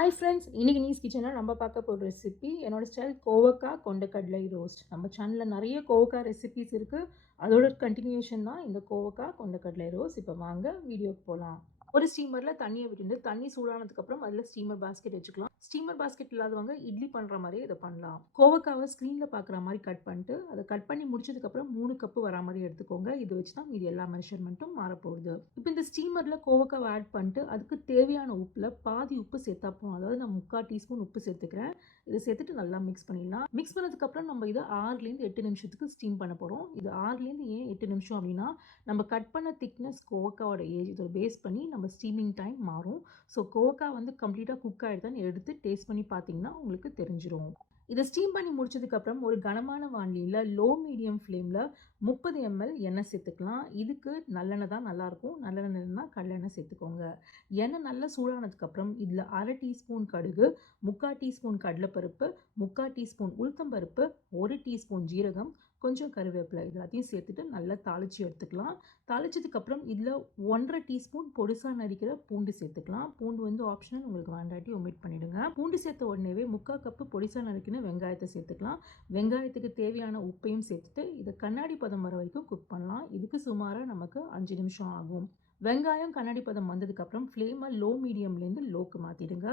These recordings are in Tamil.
ஹாய் ஃப்ரெண்ட்ஸ், இன்னைக்கு நீஸ் கிச்சனில் நம்ம பார்க்க போகிற ரெசிபி என்னோட ஸ்டைல் கோவக்காய் கொண்டக்கடலை ரோஸ்ட். நம்ம சேனலில் நிறைய கோவக்காய் ரெசிபிஸ் இருக்குது. அதோட கண்டினியூஷன் தான் இந்த கோவக்காய் கொண்டக்கடலை ரோஸ்ட். இப்போ வாங்க வீடியோக்கு போகலாம். ஒரு ஸ்டீமரில் தண்ணியை விட்டுட்டு தண்ணி சூடானதுக்கப்புறம் அதில் ஸ்டீமர் பாஸ்கெட் வச்சுக்கலாம். ஸ்டீமர் பாஸ்கெட் இல்லாதவங்க இட்லி பண்ணுற மாதிரியே இதை பண்ணலாம். கோவக்காவை ஸ்க்ரீனில் பார்க்குற மாதிரி கட் பண்ணிட்டு அதை கட் பண்ணி முடிச்சதுக்கப்புறம் 3 கப்பு வரா மாதிரி எடுத்துக்கோங்க. இது வச்சு தான் மீதி எல்லா மெஷர்மெண்ட்டும் மாறப்போகுது. இப்போ இந்த ஸ்டீமரில் கோவக்காவை ஆட் பண்ணிட்டு அதுக்கு தேவையான உப்பில் பாதி உப்பு சேர்த்தா போகும். அதாவது நான் 3/4 டீஸ்பூன் உப்பு சேர்த்துக்கிறேன். இதை சேர்த்துட்டு நல்லா மிக்ஸ் பண்ணிடலாம். மிக்ஸ் பண்ணதுக்கப்புறம் நம்ம இதை 6லேருந்து 8 நிமிஷத்துக்கு ஸ்டீம் பண்ண போகிறோம். இது 6லேருந்து ஏன் 8 நிமிஷம் அப்படின்னா, நம்ம கட் பண்ண திக்னஸ் கோவக்காவோட ஏஜ் இதை பேஸ் பண்ணி நம்ம ஸ்டீமிங் டைம் மாறும். ஸோ கோவக்காய் வந்து கம்ப்ளீட்டாக குக் ஆகிடுதான்னு எடுத்து டேஸ்ட் பண்ணி பார்த்தீங்கன்னா உங்களுக்கு தெரிஞ்சிடும். இதை ஸ்டீம் பண்ணி முடிச்சதுக்கப்புறம் ஒரு கனமான வானிலையில் லோ மீடியம் ஃப்ளேமில் 30 ml எண்ணெய் சேர்த்துக்கலாம். இதுக்கு நல்லெண்ணெய் தான் நல்லாயிருக்கும். நல்லெண்ணெய்னா கடலெண்ணெய் சேர்த்துக்கோங்க. எண்ணெய் நல்லா சூடானதுக்கப்புறம் இதில் 1/2 டீஸ்பூன் கடுகு, 3/4 டீஸ்பூன் கடலைப்பருப்பு, 3/4 டீஸ்பூன் உளுத்தம்பருப்பு, 1 டீஸ்பூன் ஜீரகம், கொஞ்சம் கருவேப்பிலை எல்லாத்தையும் சேர்த்துட்டு நல்லா தாளித்து எடுத்துக்கலாம். தாளிச்சதுக்கப்புறம் இதில் 1/2 டீஸ்பூன் பொடிசாக நறுக்கிற பூண்டு சேர்த்துக்கலாம். பூண்டு வந்து ஆப்ஷனல், உங்களுக்கு வேண்டாட்டி ஒமிட் பண்ணிவிடுங்க. பூண்டு சேர்த்த உடனேவே 3/4 கப்பு பொடிசாக நறுக்கின வெங்காயத்தை சேர்த்துக்கலாம். வெங்காயத்துக்கு தேவையான உப்பையும் சேர்த்துட்டு இதை கண்ணாடி பதம் வர வரைக்கும் குக் பண்ணலாம். இதுக்கு சுமாராக நமக்கு 5 நிமிஷம் ஆகும். வெங்காயம் கண்ணாடி பதம் வந்ததுக்கப்புறம் ஃப்ளேமை லோ மீடியம்லேருந்து லோக்கு மாற்றிடுங்க.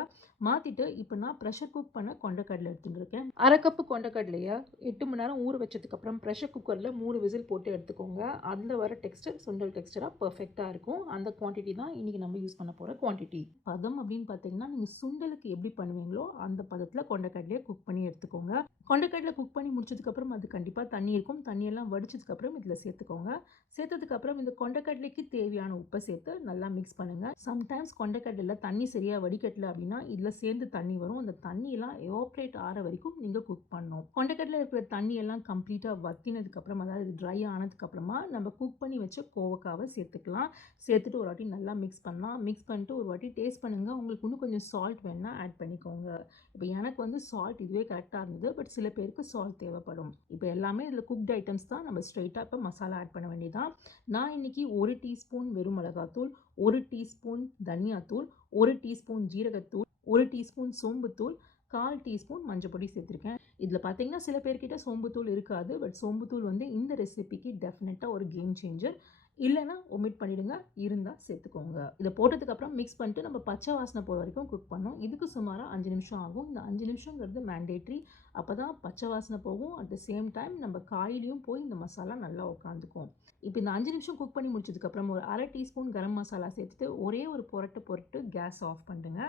மாற்றிட்டு இப்போ நான் ப்ரெஷர் குக் பண்ண கொண்டக்கடலை எடுத்துகிட்டு இருக்கேன். 1/2 கப்பு கொண்டக்கடலையை 8 மணி நேரம் ஊற வச்சதுக்கப்புறம் ப்ரெஷர் குக்கரில் 3 விசில் போட்டு எடுத்துக்கோங்க. அதில் வர டெக்ஸ்டர் சுண்டல் டெக்ஸ்டராக பர்ஃபெக்டாக இருக்கும். அந்த குவான்டிட்டி தான் இன்றைக்கி நம்ம யூஸ் பண்ண போகிற குவான்டிட்டி. பதம் அப்படின்னு பார்த்தீங்கன்னா, நீங்கள் சுண்டலுக்கு எப்படி பண்ணுவீங்களோ அந்த பதத்தில் கொண்டக்கடலையை குக் பண்ணி எடுத்துக்கோங்க. கொண்டக்கடலை குக் பண்ணி முடிச்சதுக்கப்புறம் அது கண்டிப்பாக தண்ணி இருக்கும். தண்ணியெல்லாம் வடிச்சதுக்கப்புறம் இதில் சேர்த்துக்கோங்க. சேர்த்ததுக்கப்புறம் இந்த கொண்டக்கடலைக்கு தேவையான உப்பை சேர்த்து நல்லா மிக்ஸ் பண்ணுங்கள். சம்டைம்ஸ் கொண்டக்கடலையில் தண்ணி சரியாக வடிகட்டல அப்படின்னா இதில் சேர்ந்து தண்ணி வரும். அந்த தண்ணியெல்லாம் எவாப்ரேட் ஆகிற வரைக்கும் நீங்கள் குக் பண்ணணும். கொண்டக்கடலை இருக்கிற தண்ணியெல்லாம் கம்ப்ளீட்டாக வற்றினதுக்கப்புறம், அதாவது ட்ரை ஆனதுக்கப்புறமா நம்ம குக் பண்ணி வச்ச கோவக்காவை சேர்த்துக்கலாம். சேர்த்துட்டு ஒரு வாட்டி நல்லா மிக்ஸ் பண்ணலாம். மிக்ஸ் பண்ணிட்டு ஒரு வாட்டி டேஸ்ட் பண்ணுங்கள். உங்களுக்கு இன்னும் கொஞ்சம் சால்ட் வேணுன்னா ஆட் பண்ணிக்கோங்க. இப்போ எனக்கு வந்து சால்ட் இதுவே கரெக்டாக இருந்தது. பட் சில பேருக்கு சால்ட் தேவைப்படும். இப்போ எல்லாமே இதில் குக்ட் ஐட்டம்ஸ் தான். நம்ம ஸ்ட்ரெயிட்டாக இப்போ மசாலா ஆட் பண்ண வேண்டியதான். நான் இன்றைக்கி 1 டீஸ்பூன் வெறும் மிளகாத்தூள், 1 டீஸ்பூன் தனியாத்தூள், 1 டீஸ்பூன் ஜீரகத்தூள், 1 டீஸ்பூன் சோம்புத்தூள், 1/4 டீஸ்பூன் மஞ்சப்பொடி சேர்த்துருக்கேன். இதில் பார்த்தீங்கன்னா சில பேர்கிட்ட சோம்புத்தூள் இருக்காது. பட் சோம்புத்தூள் வந்து இந்த ரெசிபிக்கு டெஃபினட்டாக ஒரு கேம் சேஞ்சர். இல்லைனா ஒமிட் பண்ணிவிடுங்க, இருந்தால் சேர்த்துக்கோங்க. இதை போட்டதுக்கப்புறம் மிக்ஸ் பண்ணிட்டு நம்ம பச்சை வாசனை போகிற வரைக்கும் குக் பண்ணோம். இதுக்கு சுமாராக 5 நிமிஷம் ஆகும். இந்த 5 நிமிஷங்கிறது மேண்டேட்ரி. அப்போ தான் பச்சை வாசனை போகும். அட் த சேம் டைம் நம்ம காயிலையும் போய் இந்த மசாலா நல்லா உட்காந்துக்கும். இப்போ இந்த 5 நிமிஷம் குக் பண்ணி முடிச்சதுக்கப்புறம் ஒரு 1/2 டீஸ்பூன் கரம் மசாலா சேர்த்துட்டு ஒரே ஒரு புரட்டு கேஸ் ஆஃப் பண்ணுங்க.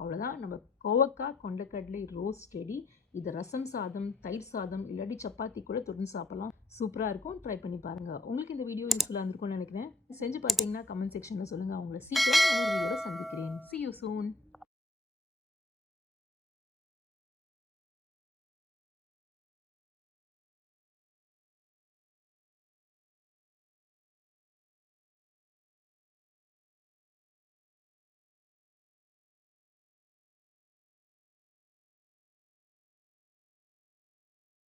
அவ்வளோதான், நம்ம கோவக்காய் கொண்டக்கடலை ரோஸ்ட் ரெடி. இது ரசம் சாதம், தயிர் சாதம், இல்லாட்டி சப்பாத்தி கூட தொட்டு சாப்பிடலாம். சூப்பராக இருக்கும். ட்ரை பண்ணி பாருங்கள். உங்களுக்கு இந்த வீடியோ யூஸ்ஃபுல்லாக இருந்திருக்கும்னு நினைக்கிறேன். செஞ்சு பார்த்தீங்கன்னா கமெண்ட் செக்ஷனில் சொல்லுங்கள். உங்களை சீக்கிரம் இன்னொரு வீடியோவில் சந்திக்கிறேன். See you soon.